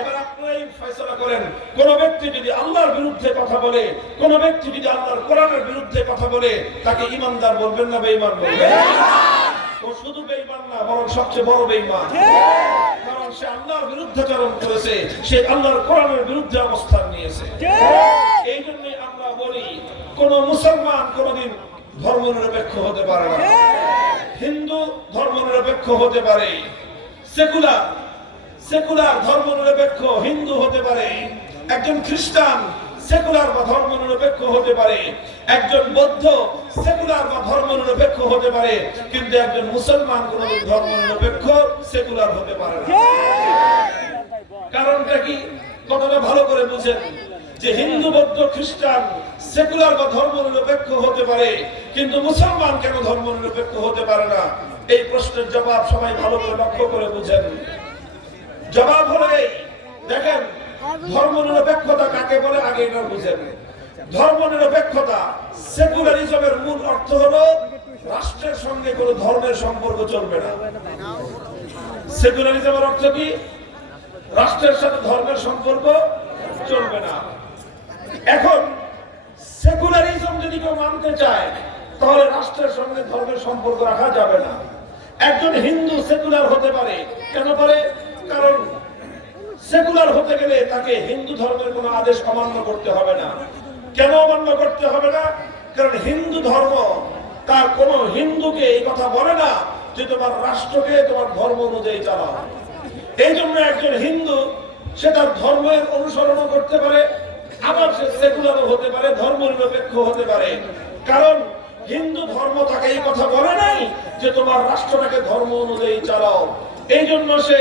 এবার আপনারাই ফয়সালা করেন, কোন ব্যক্তি যদি আল্লাহর বিরুদ্ধে কথা বলে, কোন ব্যক্তি যদি আল্লাহর কোরআনের বিরুদ্ধে কথা বলে, তাকে ঈমানদার বলবেন না বেঈমান বলবেন? ও শুধু বেঈমান না, বরং সবচেয়ে বড় বেঈমান। কারণ সে আল্লাহর বিরুদ্ধাচরণ করেছে, সে আল্লাহর কোরআনের বিরুদ্ধে অবস্থান নিয়েছে। এই জন্যই আমরা বলি কোন মুসলমান কোনদিন ধর্মনিরপেক্ষ হতে পারে না। হিন্দু ধর্মনিরপেক্ষ হতে পারে, সেকুলার ধর্মনিরপেক্ষ হিন্দু হতে পারে, একজন খ্রিস্টান সেকুলার বা ধর্মনিরপেক্ষ হতে পারে, একজন বৌদ্ধ সেকুলার বা ধর্মনিরপেক্ষ হতে পারে, কিন্তু একজন মুসলমান কোনদিন ধর্মনিরপেক্ষ সেকুলার হতে পারে না। কারণটা কি? কথাটা ভালো করে বুঝেন যে হিন্দু, বৌদ্ধ, খ্রিস্টান সেকুলার বা ধর্মনিরপেক্ষ হতে পারে, কিন্তু মুসলমান কেন ধর্মনিরপেক্ষ হতে পারে না? এই প্রশ্নের জবাব সবাই ভালো করে লক্ষ্য করে বুঝেন। জবাব হলো এই, দেখেন ধর্মনিরপেক্ষতা কাকে বলে আগে এটা বুঝেন। ধর্মনিরপেক্ষতা, সেকুলারিজমের মূল অর্থ হলো রাষ্ট্রের সঙ্গে কোনো ধর্মের সম্পর্ক চলবে না। সেকুলারিজমের অর্থ কি? রাষ্ট্রের সাথে ধর্মের সম্পর্ক চলবে না। এখন সেকুলারিজম যদি কেউ মানতে চায়, তাহলে রাষ্ট্রের সঙ্গে ধর্মের সম্পর্ক রাখা যাবে না। একজন হিন্দু সেকুলার হতে পারে, কেন পারে? কারণ সেকুলার হতে গেলে তাকে হিন্দু ধর্মের কোনো আদেশ অমান্য করতে হবে না। কেন অমান্য করতে হবে না? কারণ হিন্দু ধর্ম তার কোন হিন্দুকে এই কথা বলে না যে তোমার রাষ্ট্রকে তোমার ধর্ম অনুযায়ী চালাও। এই জন্য একজন হিন্দু সে তার ধর্মের অনুসরণও করতে পারে, আবার সে সেকুলারও হতে পারে, ধর্মনিরপেক্ষ হতে পারে। কারণ হিন্দু ধর্ম তাকে এই কথা বলে নাই যে তোমার রাষ্ট্রটাকে ধর্ম অনুযায়ী চালাও। এই জন্য সে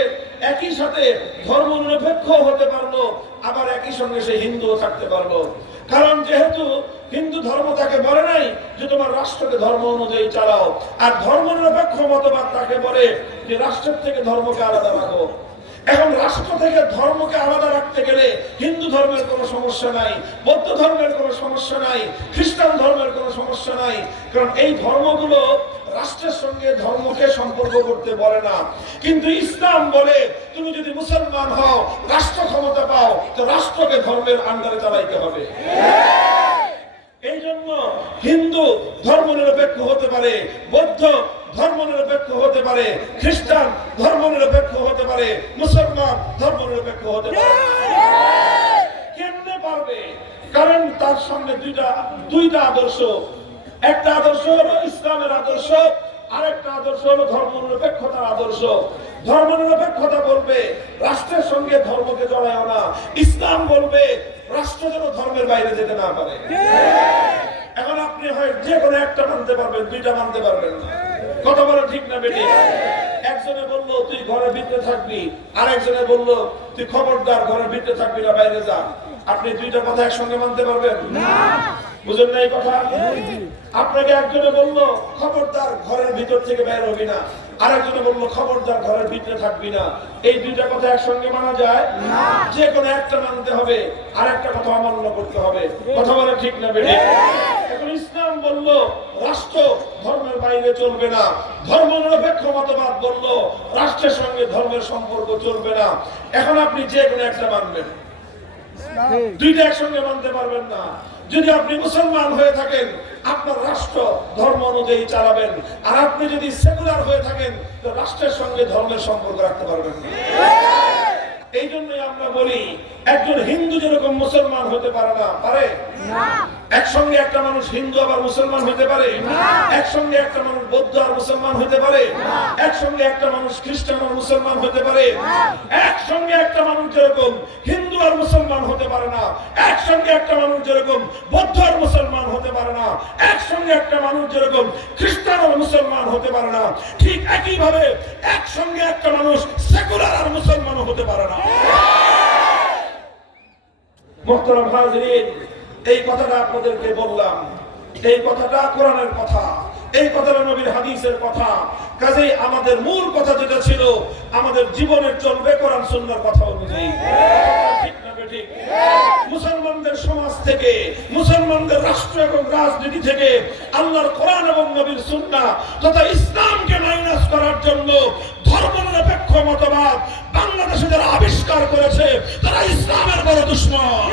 একই সাথে ধর্মনিরপেক্ষ হতে পারলো, আবার একই সঙ্গে সে হিন্দুও থাকতে পারলো। কারণ যেহেতু হিন্দু ধর্ম তাকে বলে নাই যে তোমার রাষ্ট্রকে ধর্ম অনুযায়ী চালাও, আর ধর্মনিরপেক্ষ মতবাদ তাকে বলে যে রাষ্ট্রের থেকে ধর্মকে আলাদা রাখো। এখন রাষ্ট্র থেকে ধর্মকে আলাদা রাখতে গেলে হিন্দু ধর্মের কোনো সমস্যা নাই, বৌদ্ধ ধর্মের কোনো সমস্যা নাই, খ্রিস্টান ধর্মের কোনো সমস্যা নাই। কারণ এই ধর্মগুলো রাষ্ট্রের সঙ্গে ধর্মকে সম্পর্ক করতে বলে না। কিন্তু ইসলাম বলে তুমি যদি মুসলমান হও, রাষ্ট্র ক্ষমতা পাও, তো রাষ্ট্রকে ধর্মের আন্ডারে চালাইতে হবে। এই জন্য হিন্দু ধর্মনিরপেক্ষ হতে পারে, বৌদ্ধ ধর্মনিরপেক্ষ হতে পারে, খ্রিস্টান ধর্মনিরপেক্ষ হতে পারে, মুসলমান ধর্মনিরপেক্ষ হতে পারে। কেমনে পারবে? কারণ তার সামনে দুইটা আদর্শ। একটা আদর্শ হলো ইসলামের আদর্শ, আরেকটা আদর্শ হলো ধর্মনিরপেক্ষতার আদর্শ। ধর্মনিরপেক্ষতা বলবে রাষ্ট্রের সঙ্গে ধর্মকে জড়ায় না। ইসলাম বলবে রাষ্ট্র যেন ধর্মের বাইরে যেতে না পারে। এখন আপনি হয় যে কোনো একটা মানতে পারবেন, দুইটা মানতে পারবেন না। কথা বলা ঠিক না বেটি? একজনে বললো তুই ঘরের ভিতরে থাকবি, আর একজনে বললো তুই খবরদার ঘরের ভিতরে থাকবি না, বাইরে যা। আপনি দুইটা কথা একসঙ্গে মানতে পারবেন না? বুঝেন না এই কথা? আপনাকে একজনে বললো খবরদার ঘরের ভিতর থেকে বের হবি না, আরেকজনে বললো খবরদার ঘরের ভিতরে থাকবি না। এই দুইটা কথা একসঙ্গে মানা যায় না। যে কোনো একটা মানতে হবে, আর একটা কথা অমান্য করতে হবে। কথা বলে ঠিক না বেটি? এখন ইসলাম বললো রাষ্ট্র ধর্মের বাইরে চলবে না, ধর্মনিরপেক্ষ মতবাদ বললো রাষ্ট্রের সঙ্গে ধর্মের সম্পর্ক চলবে না। এখন আপনি যে কোনো একটা মানবেন, দুইটা একসঙ্গে মানতে পারবেন না। যদি আপনি মুসলমান হয়ে থাকেন, আপনার রাষ্ট্র ধর্ম অনুযায়ী চালাবেন, আর আপনি যদি সেকুলার হয়ে থাকেন, তো রাষ্ট্রের সঙ্গে ধর্মের সম্পর্ক রাখতে পারবেন না। এই জন্যই আমরা বলি একজন হিন্দু যেরকম মুসলমান হতে পারে না, পারে না। একসঙ্গে একটা মানুষ হিন্দু আবার মুসলমান হতে পারে না। একসঙ্গে একটা মানুষ বৌদ্ধ আর মুসলমান হতে পারে না। একসঙ্গে একটা মানুষ খ্রিস্টান আর মুসলমান হতে পারে না। একসঙ্গে একটা মানুষ যেরকম হিন্দু আর মুসলমান হতে পারে না, একসঙ্গে একটা মানুষ যেরকম বৌদ্ধ আর মুসলমান হতে পারে না, একসঙ্গে একটা মানুষ যেরকম খ্রিস্টান আর মুসলমান হতে পারে না, ঠিক একই ভাবে একসঙ্গে একটা মানুষ সেকুলার আর মুসলমান হতে পারে না। মুহতারাম হাজিরিন, এই কথাটা আপনাদেরকে বললাম, এই কথাটা কোরআনের কথা, এই কথাটা নবীর হাদিসের কথা। কাজেই আমাদের মূল কথা যেটা ছিল, আমাদের জীবনের চলবে কোরআন সুন্নাহর কথা অনুযায়ী। ঠিক না ঠিক? মুসলমানদের সমাজ থেকে, মুসলমানদের রাষ্ট্র এবং রাজনীতি থেকে আল্লাহর কোরআন এবং নবীর সুন্নাহ তথা ইসলামকে মাইনাস করার জন্য ধর্মনিরপেক্ষ মতবাদ বাংলাদেশে যারা আবিষ্কার করেছে তারা ইসলামের বড় দুশমন।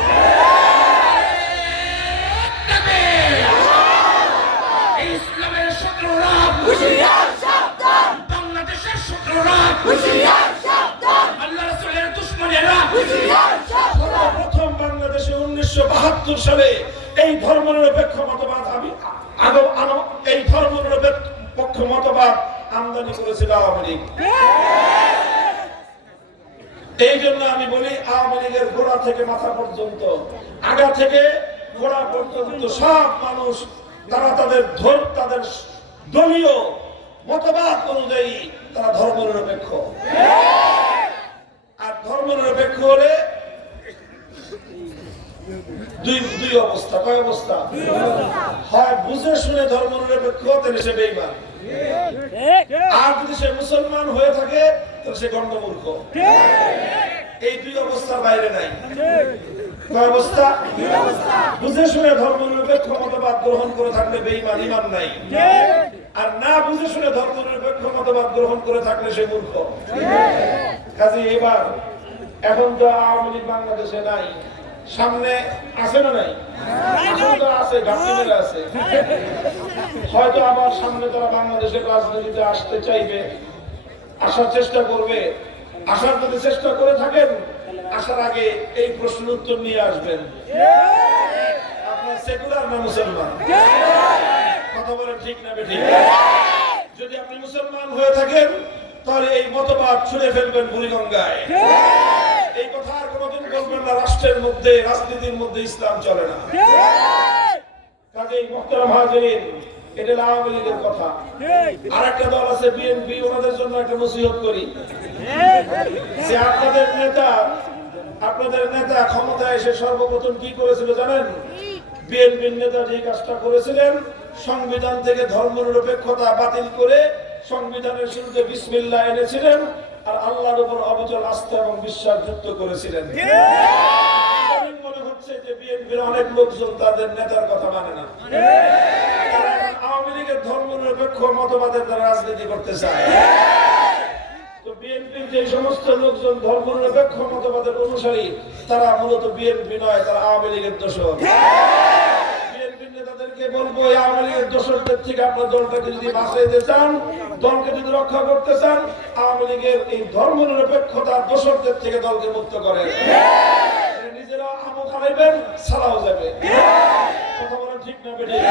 ইসলামের শত্রুরা হুঁশিয়ার সাবধান, বাংলাদেশের শত্রুরা হুঁশিয়ার সাবধান, আল্লাহ রাসূলের দুশমনেরা হুঁশিয়ার সাবধান। প্রথম বাংলাদেশে 1972 সালে এই ধর্মনিরপেক্ষ মতবাদ এই ধর্মনিরপেক্ষ মতবাদ আমদানি করেছিল আওয়ামী লীগ। এই জন্য আমি বলি, আওয়ামী লীগের গোড়া থেকে মাথা পর্যন্ত, আগা থেকে গোড়া পর্যন্ত সব মানুষ তারা তাদের দলীয় মতবাদ অনুযায়ী তারা ধর্মনিরপেক্ষ। আর ধর্মনিরপেক্ষ হলে দুই অবস্থা। কয় অবস্থা? হয় বুঝে শুনে ধর্মনিরপেক্ষ, তাহলে সে বেঈমান। আর যদি সে মুসলমান হয়ে থাকে তাহলে সে গণ্ডমূর্খ। এই দুই অবস্থার বাইরে নাই। কয় অবস্থা? বুঝে শুনে ধর্মনিরপেক্ষ মতবাদ গ্রহণ করে থাকলে বেঈমান, ঈমান নাই। আর না বুঝে শুনে ধর্মনিরপেক্ষ মতবাদ গ্রহণ করে থাকলে সে মূর্খ। কাজে এবার এখন তো আওয়ামী লীগ বাংলাদেশে নাই, সামনে আছে না নাই? আছে, ঘাটতি আছে। হয়তো আবার সামনে তারা বাংলাদেশের রাজনীতিতে আসতে চাইবে, আসার চেষ্টা করবে। আসার যদি চেষ্টা করে থাকেন, আসার আগে এই প্রশ্নের উত্তর নিয়ে আসবেন, আপনার সেকুলার না মুসলমান? কথা বলেন ঠিক না বেঠিক? যদি আপনি মুসলমান হয়ে থাকেন তাহলে এই মতবাদ ছুঁড়ে ফেলবেন বুড়িগঙ্গায়। এই কথা আর কোনোদিন বলবেন না রাষ্ট্রের মধ্যে, রাজনীতির মধ্যে ইসলাম চলে না। কাজেই মুহতারাম হাজিরিন, এটা আওয়ামী লীগের কথা। আর একটা দল আছে বিএনপি, ওনাদের জন্য একটা নসিহত করি যে আপনাদের নেতা ক্ষমতায় এসে সর্বপ্রথম কি করেছিল জানেন? বিএনপির নেতা যে কাজটা করেছিলেন, সংবিধান থেকে ধর্মনিরপেক্ষতা বাতিল করে সংবিধানের শুরুতে বিসমিল্লাহ এনেছিলেন আর আল্লাহর উপর অবিচল আস্থা এবং বিশ্বাস যুক্ত করেছিলেন। মনে হচ্ছে যে বিএনপির অনেক লোকজন তাদের নেতার কথা মানে না। আওয়ামী লীগের ধর্মনিরপেক্ষ মতবাদের দ্বারা রাজনীতি করতে চায়। তো বিএনপির যে সমস্ত লোকজন ধর্মনিরপেক্ষ মতবাদের অনুসারী, তারা মূলত বিএনপি নয়, তারা আওয়ামী লীগের দোসর। বিএনপির নেতাদেরকে বলবো, আওয়ামী লীগের দোসরদের থেকে আপনার দলটাকে যদি বাঁচাইতে চান, দলকে যদি রক্ষা করতে চান, আওয়ামী লীগের এই ধর্মনিরপেক্ষতা দোসরদের থেকে দলকে মুক্ত করেন। নিজেরা আমও খাইবেন, ছাড়াও যাবে। কথা বলেন ঠিক না বেঠিক?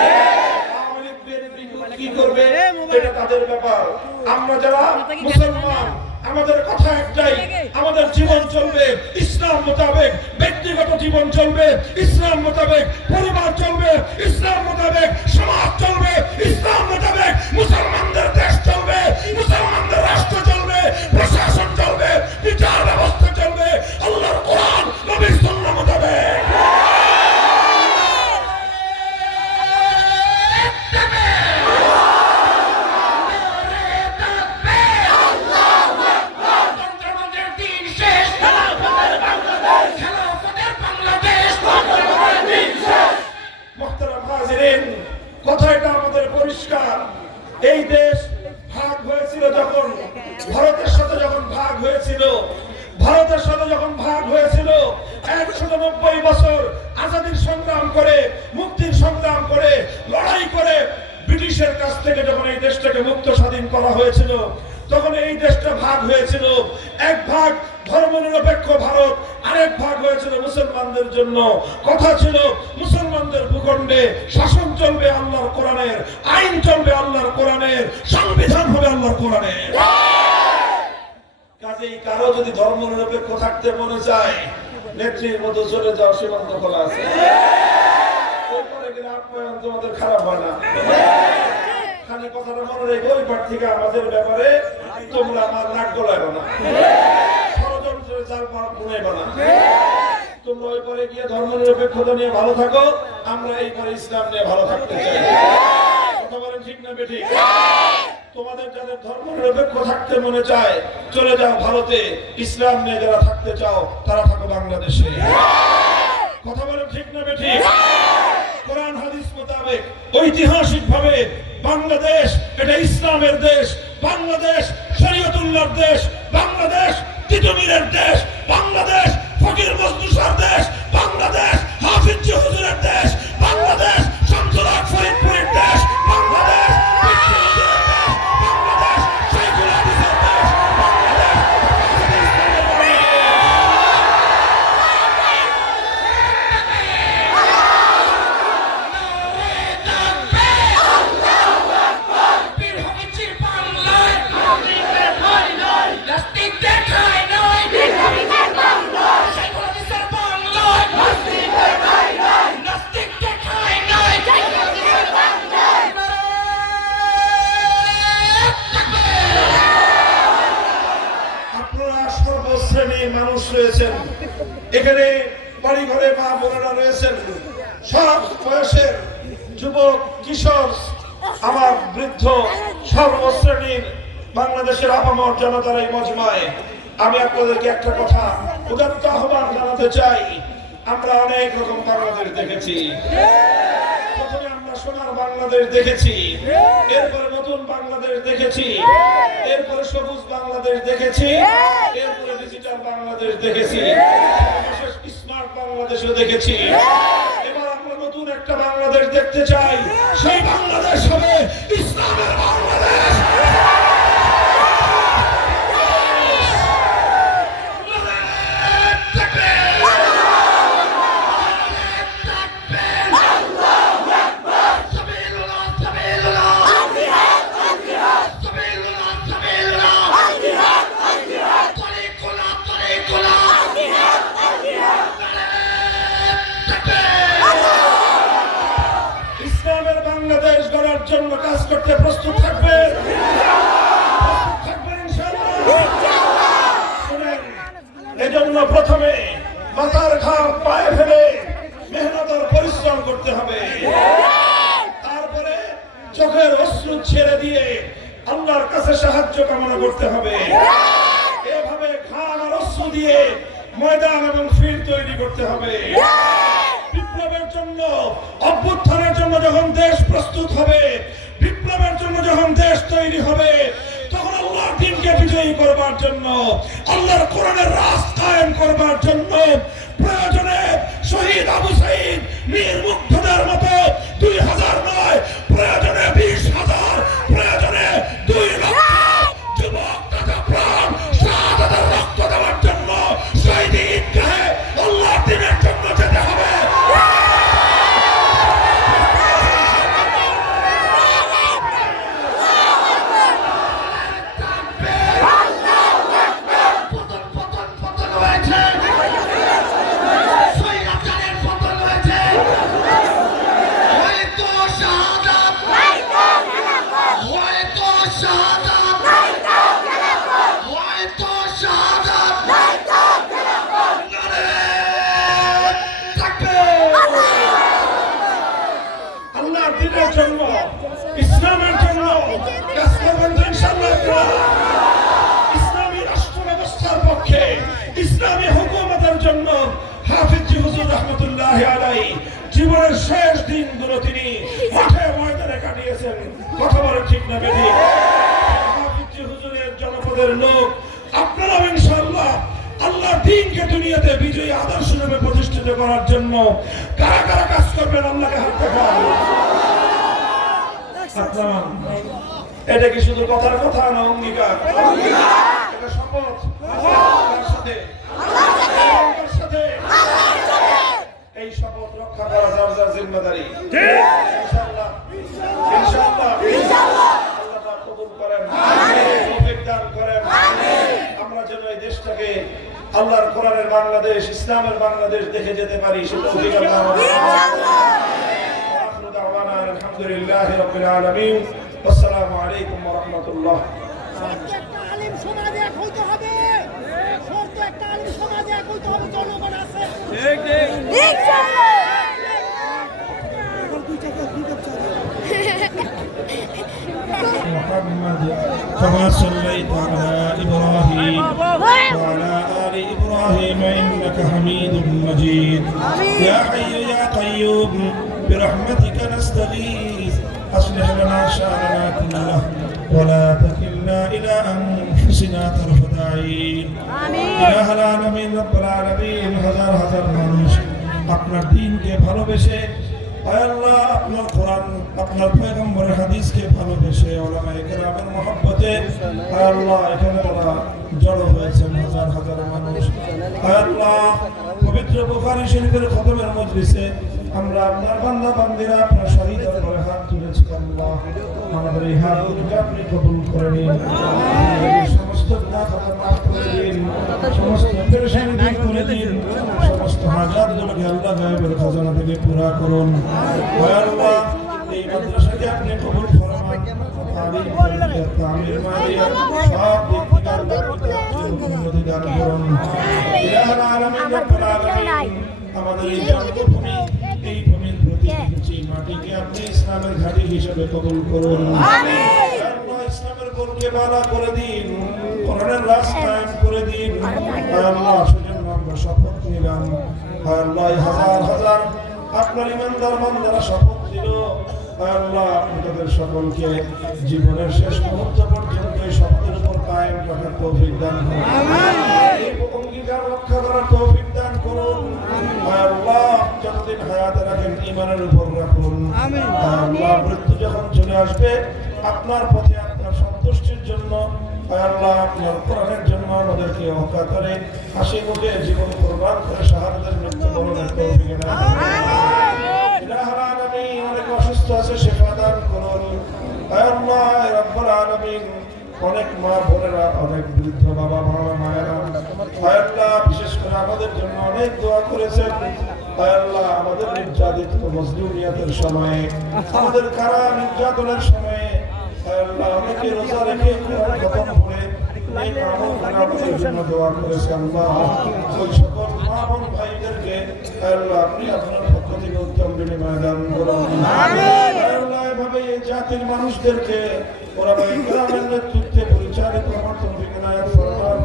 আওয়ামী লীগ বিএনপি কি করবে এটা তাদের ব্যাপার। আমরা যারা মুসলমান, আমাদের কথা একটাই, আমাদের জীবন চলবে ইসলাম মোতাবেক, ব্যক্তিগত জীবন চলবে ইসলাম মোতাবেক, পরিবার চলবে ইসলাম মোতাবেক, সমাজ চলবে ইসলাম মোতাবেক, মুসলমানদের দেশ চলবে, মুসলমানদের রাষ্ট্র চলবে, প্রশাসন চলবে, বিচার ব্যবস্থা চলবে আল্লাহর কোরআন নবীর সুন্নাহ মোতাবেক। কথাটা আমাদের পরিষ্কার। এই দেশ ভাগ হয়েছিল যখন, ভারতের সাথে যখন ভাগ হয়েছিল, 190 বছর আজাদির সংগ্রাম করে, মুক্তির সংগ্রাম করে, লড়াই করে ব্রিটিশের কাছ থেকে যখন এই দেশটাকে মুক্ত স্বাধীন করা হয়েছিল, তখন এই দেশটা ভাগ হয়েছিল। এক ভাগ ধর্মনিরপেক্ষ ভারত, আরেক ভাগ হয়েছিল মুসলমানদের জন্য। কথা ছিল মুসলমানদের ভূখণ্ডে শাসন চলবে আল্লাহর কোরআনের, আইন চলবে আল্লাহর কোরআনের, সংবিধান হবে আল্লাহর কোরআনের। কাজেই কারো যদি ধর্মনিরপেক্ষ থাকতে মনে চায়, নেত্রীর মতো চলে যাওয়ার সীমান্ত খোলা আছে। এরপরে গেলে আপ্যায়ন তোমাদের খারাপ হয় না। খালি কথাটা মনে রেখে ওই পার থেকে আমাদের ব্যাপারে তোমরা আমার নাক গলাইবে না, ষড়যন্ত্রের জাল বুনাইবে না। তোমরা ওই পরে গিয়ে ধর্মনিরপেক্ষতা নিয়ে ভালো থাকো, আমরা এই পরে ইসলাম নিয়ে ভালো থাকতে চাই। কথা বলেন ঠিক না বেঠিক? তোমাদের যাদের ধর্মনিরপেক্ষ থাকতে মনে চায় চলে যাও ভারতে, ইসলাম নিয়ে যারা থাকতে চাও তারা থাকো বাংলাদেশে। কথা বলেন ঠিক না বেঠিক? কোরআন হাদিস মোতাবেক ঐতিহাসিক ভাবে বাংলাদেশ এটা ইসলামের দেশ, বাংলাদেশ শরীয়তুল্লাহর দেশ, বাংলাদেশ তিতুমীরের দেশ, বাংলাদেশ ফকির মজলিসের দেশ, বাংলাদেশ হাফিজ হুজুরের দেশ, বাংলাদেশ শামসুল হক ফরিদপুরের দেশ, বাংলাদেশ মানুষ রয়েছেন এখানে, বাড়ি ঘরে মা বোনেরা রয়েছেন, সব বয়সের যুবক কিশোর আমার বৃদ্ধ সর্বশ্রেণীর বাংলাদেশের আপামর জনতার এই মজমায় আমি আপনাদেরকে একটা কথা উদাত্ত আহ্বান জানাতে চাই। আমরা অনেক রকম বাংলাদেশ দেখেছি। প্রথমে আমরা সোনার বাংলাদেশ দেখেছি, এরপরে নতুন বাংলাদেশ দেখেছি, এরপরে সবুজ বাংলাদেশ দেখেছি, এরপরে ডিজিটাল বাংলাদেশ দেখেছি, স্মার্ট বাংলাদেশও দেখেছি। এবার আমরা নতুন একটা বাংলাদেশ দেখতে চাই, সেই বাংলাদেশ হবে ইসলামের বাংলাদেশ। বাংলাদেশ গড়ার জন্য কাজ করতে প্রস্তুত থাকবেন? এজন্য প্রথমে মাথার ঘাম পায়ে ফেলে মেহনতের পরিশ্রম করতে হবে, তারপরে চোখের অশ্রু ছেড়ে দিয়ে আল্লাহর কাছে সাহায্য কামনা করতে হবে। এভাবে ঘাম আর অশ্রু দিয়ে ময়দান এবং ফিল্ড তৈরি করতে হবে। বিপ্লবের জন্য, অভ্যুত্থানের জন্য যখন দেশ প্রস্তুত হবে, বিপ্লবের জন্য যখন দেশ তৈরি হবে, তখন আল্লাহর দ্বীনকে বিজয়ী করবার জন্য, আল্লাহর কোরআনের রাজ কায়েম করবার জন্য প্রয়োজনে শহীদ আবু সাঈদ মীর মুগ্ধদের মতো 2000 নয়, প্রয়োজনে 20,000, প্রয়োজনে 2 লক্ষ যুবক তাজা প্রাণ শাহাদাতের রক্ত দেওয়ার জন্য শহীদ ঈদগাহে আল্লাহর দ্বীনের জন্য যেতে হবে। ইসলামের জন্য কাজ করবেন তো ইনশাআল্লাহ। ইসলামী রাষ্ট্র ব্যবস্থার পক্ষে, ইসলামী হুকুমতের জন্য হাফিজ হুজুর রহমতুল্লাহ আলাইহি জীবনের শেষ দিনগুলো তিনি মাঠে ময়দানে কাটিয়েছেন। কথা বলেন ঠিক না বেঠিক? হাফিজ হুজুরের জনপদের লোক আপনারা ইনশাআল্লাহ আল্লাহর দ্বীনকে দুনিয়াতে বিজয়ী আদর্শ রূপে প্রতিষ্ঠিত করার জন্য কারা কারা কাজ করবেন আল্লাহকে হাত দেখান। এটা কি শুধু কথার কথা না অঙ্গীকার? এটা শপথ। এই শপথ রক্ষা করা যার যার জিম্মেদারি। ইনশাআল্লাহ আল্লাহ কবুল করেন, তৌফিক দান করেন। আমরা যেন এই দেশটাকে আল্লাহর কোরআনের বাংলাদেশ, ইসলামের বাংলাদেশ দেখে যেতে পারি। সেটা তৌফিক আল্লাহ আমাদের আখিরু দাওয়ানা আলহামদুলিল্লাহি রাব্বিল আলামিন। আসসালামু আলাইকুম ওয়া রাহমাতুল্লাহ। একটা আলিম সমাজে এক হইতে হবে, শর্ত একটা আলিম সমাজে এক হইতে হবে, জনগণ আছে। محمد كما صليت على إبراهيم وعلى آل إبراهيم إنك حميد مجيد. يا حي يا قيوم برحمتك نستغيث أصلح لنا شأننا كله ولا تكلنا إلى أنفسنا طرفة عين. إله العالمين رب العالمين হাজার হাজার মানুষ আপনার দ্বীনকে ভালোবেসে, আয় আল্লাহ আপনার কোরআন, আপনার পয়গম্বরের হাদিসকে ভালোবেসে, উলামায়ে কেরামের মহব্বতে আয় আল্লাহ এখানে তারা জড়ো হয়েছেন হাজার হাজার মানুষ। আয় আল্লাহ পবিত্র বুখারী শরীফের খতমের মজলিসে আমরা আপনার বান্দা বান্দিরা আপনার শহীদ দরবারে হাত তুলেছি। আল্লাহ আমাদের এই হাতগুলোকে আপনি কবুল করে নিন, সমস্ত গুনাহ খাতা মাফ করে দিন, সমস্ত পেরেশানি দূর করে দিন, সমস্ত হাজাতগুলোকে আল্লাহ গায়েবের খাজানা থেকে পুরা করুন। আয় আল্লাহ এই মাদ্রাসাকে আপনি কবুল ফরমান, তালিম তারবিয়ত তামির মারিয়া সব দিক থেকে আল্লাহ উন্নতি দান করুন। ইলাহুল আলামিন রব্বুল আলামিন আমাদের এই জন্মভূমি, এই ভূমির প্রতি মাটিকে আপনি ইসলামের ঘাঁটি হিসেবে কবুল করুন। আল্লাহ ইসলামের বুলকে বালা করে দিন, কোরআনের রাস্তা কায়েম করে দিন। আল্লাহ সেজন্য আমরা শপথ নিলাম। আল্লাহ হাজার হাজার আপনার ইমানদার বান্দারা শপথ দিল। আল্লাহ আপনি তাদের সকলকে জীবনের শেষ মুহূর্ত পর্যন্ত এই শপথের উপর কায়েম রাখার তৌফিক দান করুন, এই অঙ্গীকার রক্ষা করার তৌফিক দান করুন। আল্লাহ যতদিন হায়াতে রাখেন ঈমানের উপর রাখুন। আল্লাহ মৃত্যু যখন চলে আসবে আপনার পথে, আপনার সন্তুষ্টির জন্য, আল্লাহ আপনার কোরআনের জন্য আমাদেরকে অকাতরে হাসি মুখে জীবন কুরবান করে শাহাদাতের মৃত্যুবরণের তৌফিক দান করুন। ইলাহুল আলামিন অনেক অসুস্থ আছে, শিফা দান করুন। আল্লাহ রাব্বুল আলামিন অনেক মা বোনেরা, অনেক বৃদ্ধ বাবা মায়েরা আল্লাহ বিশেষ করে আমাদের জন্য অনেক দোয়া করেছেন। আল্লাহ আমাদের নির্যাতিত মজলুমিয়াতের সময়ে, আমাদের কারা নির্যাতনের সময়ে আল্লাহ অনেকে রোজা রেখে কোরআন খতম করে এই আমল করে আমাদের জন্য দোয়া করেছেন। আল্লাহ ওই সকল মা বোন ভাইদেরকে আল্লাহ আপনি আপনার পক্ষ থেকে উত্তম বিনিময় দান করুন। আল্লাহ এভাবে এই জাতির মানুষদেরকে ওলামায়ে কেরামের নেতৃত্বে পরিচালিত হওয়ার তৌফিক এনায়েত ফরমান।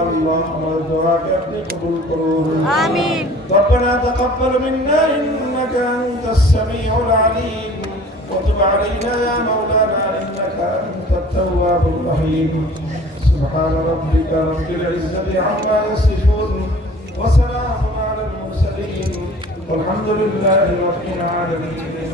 আল্লাহ আমাদের দোয়াকে আপনি কবুল করুন। আমিন। রব্বানা তাকাব্বাল মিন্না ইন্নাকা আনতাস সামিউল আলিম وتب علينا يا مولانا إنك أنت التواب الرحيم. سبحان ربك رب العزة عما يصفون وسلام على المرسلين والحمد لله رب العالمين.